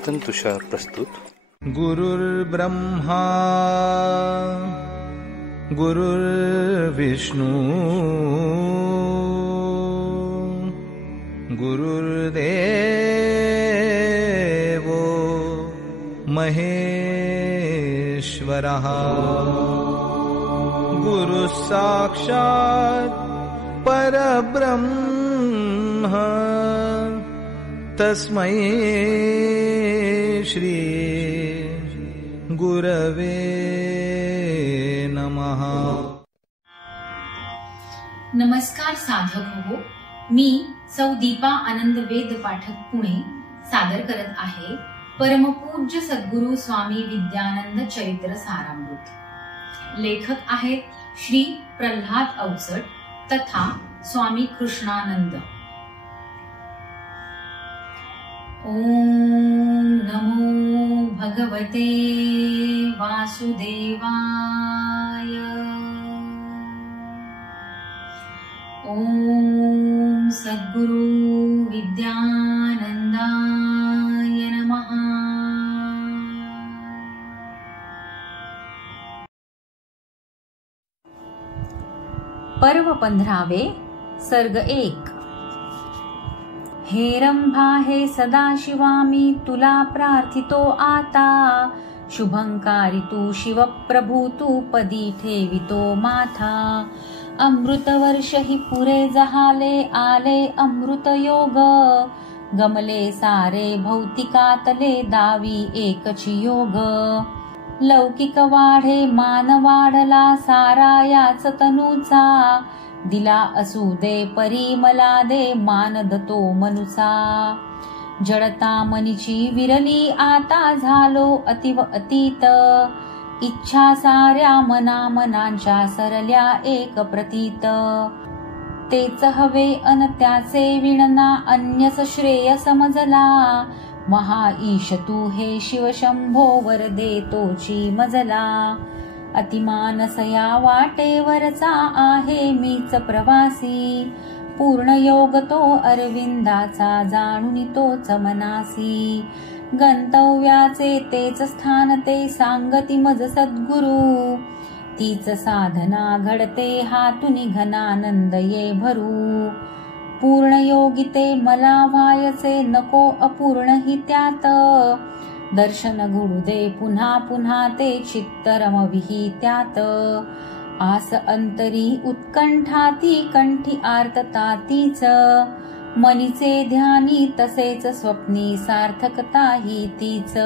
चिंतन तुषार प्रस्तुत. गुरुर्ब्रह्मा गुरुर्विष्णू गुरुर्देवो महेश्वरः गुरुः साक्षात् परब्रह्म तस्मै श्री गुरवे नमः. नमस्कार साधक हो, मी सौ दीपा आनंद वेद पाठक पुणे सादर करत आहे परमपूज्य सद्गुरु स्वामी विद्यानंद चरित्र सारामृत. लेखक आहेत श्री प्रल्हाद अवचट तथा स्वामी कृष्णानंद. ओम नमो भगवते वासुदेवाय. ओम सद्गुरु विद्यानंदाय नमः. पर्व 15 सर्ग 1. हे रंभा हे सदाशिवा मी तुला प्रार्थितो आता. शुभंकारी तू शिवप्रभू तू पदी ठेवितो माथा. अमृत वर्ष ही पुरे जहाले आले अमृत योग. गमले सारे भौतिकातले दावी एकची योग. लौकिक वाढे मान वाढला सारा याच तनुचा. दिला असू दे परिमला दे मानद तो मनुचा. जडता मनीची विरली आता झालो अतिव अतीत. इच्छा साऱ्या मनांच्या सरल्या एक प्रतीत. तेच हवे अन त्याचे विणना अन्यस श्रेय समजला. महा ईश तू हे शिव शंभो वर देतोची मजला. अतिमानसया वाटेवरचा आहे मीच प्रवासी. पूर्ण योग तो अरविंदाचा जाणून तोच मनासी. गंतव्याचे तेच स्थान ते सांगती मज सद्गुरु. तीच साधना घडते हातून घनानंद ये भरू. पूर्ण योगी ते मला व्हायचे नको अपूर्ण ही त्यात. दर्शन घडू दे पुन्हा पुन्हा ते चित्त रमविही त्यात. आस अंतरी उत्कंठा ती कंठी आर्तता तीच. मनीचे ध्यानी तसेच स्वप्नी सार्थकता ही तीच.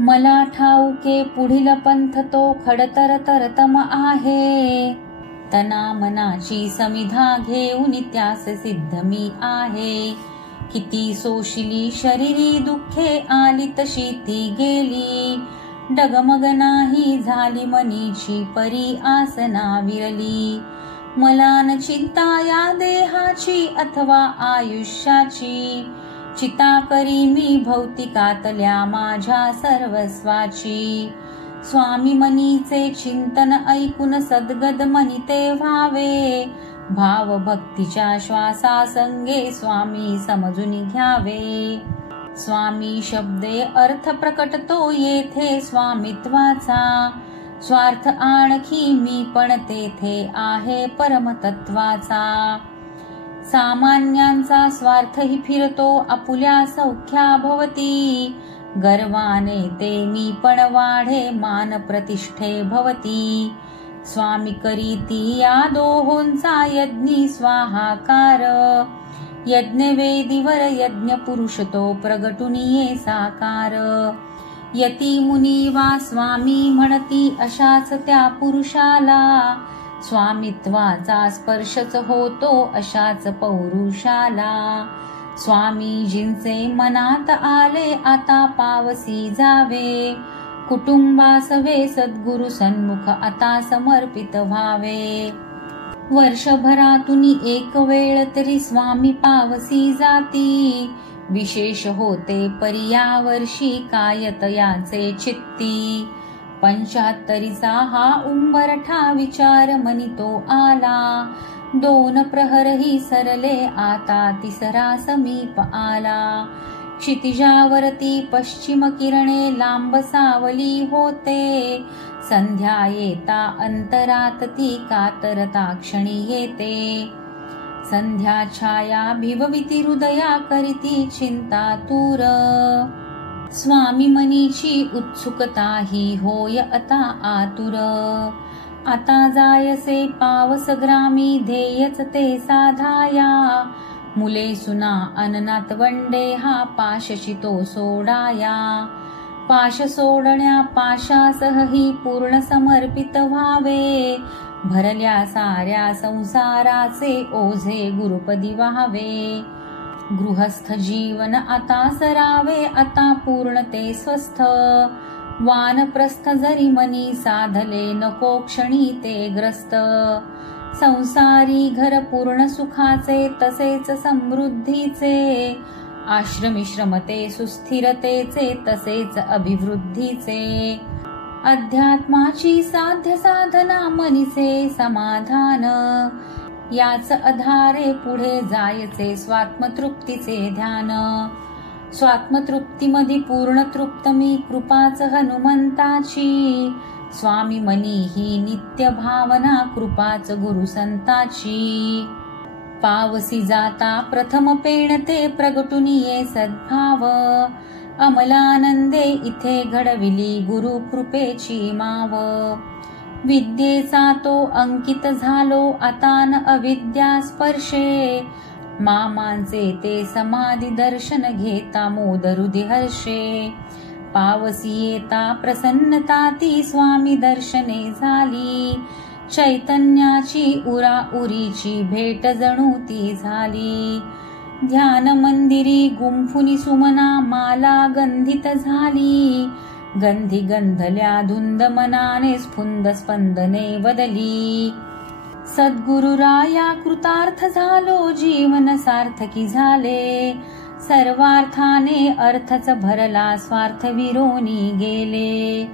मला ठाऊके पुढील पंथ तो खडतर तरतम आहे. तना मनाची समिधा घेऊन त्यास सिद्ध मी आहे. किती सोशिली शरीरी दुःखे आली तशी ती गेली. डगमग नाही झाली मनीची परी आसना विरली. मला न चिंता या देहाची अथवा आयुष्याची. चिता करी मी भौतिकातल्या माझ्या सर्वस्वाची. स्वामी मनीचे चिंतन ऐकून सद्गद मनी ते व्हावे. भाव भक्तीच्या श्वासासंगे स्वामी समजून घ्यावे. स्वामी शब्दे अर्थ प्रकटतो येथे स्वामित्वाचा. स्वार्थ आणखी मी पण तेथे आहे परमतत्वाचा. सामान्यांचा स्वार्थ ही फिरतो आपुल्या सौख्या भवती. गर्वाने ते मी पण वाढे मान प्रतिष्ठे भवती. स्वामी करीती या दोहोंचा यज्ञी स्वाहाकार. यज्ञ वेदीवर यज्ञ पुरुष तो प्रगटून ये साकार. यती मुनी वा स्वामी म्हणती अशाच त्या पुरुषाला. स्वामित्वाचा स्पर्शच होतो अशाच पौरुषाला. स्वामीजींचे मनात आले आता पावसी जावे. कुटुंबासवे सद्गुरु सन्मुख आता समर्पित व्हावे. वर्षभरातून एक वेळ तरी स्वामी पावसी जाती. विशेष होते परिया वर्षी कायतयाचे चित्ती. 75चा हा उंबरठा विचार मनी तो आला. 2 प्रहरही सरले आता 3रा समीप आला. क्षितिजावरती पश्चिम किरणे लांब सावली होते. संध्या येता अंतरात ती कातरता क्षणी येते. संध्या छाया भिवविती हृदया करीती चिंता तूर. स्वामी मनीची उत्सुकता ही होय आता आतुर. आता जायसे पावस ग्रामी ध्येयच ते साधाया. मुले सुना अननात वंडे हा पाशशी तो सोडाया. पाश सोडण्या पाशासह ही पूर्ण समर्पित व्हावे. भरल्या साऱ्या संसाराचे ओझे गुरुपदी व्हावे. गृहस्थ जीवन आता सरावे आता पूर्ण ते स्वस्थ. वानप्रस्थ जरी मनी साधले नको क्षणी ते ग्रस्त. संसारी घर पूर्ण सुखाचे तसेच समृद्धीचे. आश्रमिश्रमते सुस्थिरतेचे तसेच अभिवृद्धीचे. अध्यात्माची साध्य साधना मनीचे समाधान. याच आधारे पुढे जायचे स्वात्मतृप्तीचे ध्यान. स्वात्मतृप्तीमध्ये पूर्ण तृप्त मी कृपाच हनुमंताची. स्वामी मनी ही नित्य भावना कृपाच गुरु संताची. पावसी जाता प्रथम पेणते प्रगटून ये सद्भाव. अमलानंदे इथे घडविली गुरु कृपेची माव. विद्येचा तो अंकित झालो आता न अविद्या स्पर्शे. मामांचे ते समाधी दर्शन घेता मोद हृदय हर्षे. पावसी येता प्रसन्नता ती स्वामी दर्शने झाली. चैतन्याची उराउरीची भेट जणू ती झाली. ध्यान मंदिरी गुंफुनी सुमना माला गंधित झाली. गंधी गंधल्या धुंद मनाने स्फुंद स्पंदने बदली. सद्गुरुराया कृतार्थ झालो जीवन सार्थकी झाले. सर्वार्थाने अर्थच भरला स्वार्थ विरोनी गेले.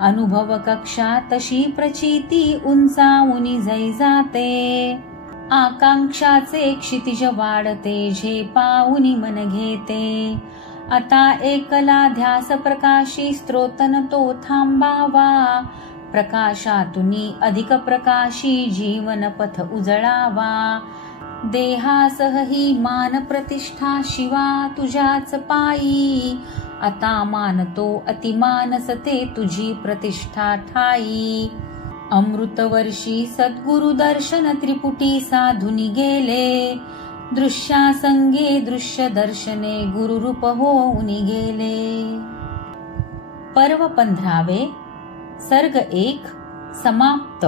अनुभव कक्षा तशी प्रचिती उंचावुनी जै जाते. आकांक्षाचे क्षितिज वाढते झेपावुनी मन घेते. आता एकला ध्यास प्रकाशी स्त्रोतन तो थांबावा. प्रकाशातुनी अधिक प्रकाशी जीवन पथ उजळावा. देहासह ही मान प्रतिष्ठा शिवा तुझ्याच पायी. आता मानतो अतिमानसते तुझी प्रतिष्ठा ठाई. अमृतवर्षी सद्गुरु दर्शन त्रिपुटी साधुनी गेले. दृश्यासंगे दृश्य दर्शने गुरुरूप होऊनी गेले. पर्व 15 सर्ग 1 समाप्त.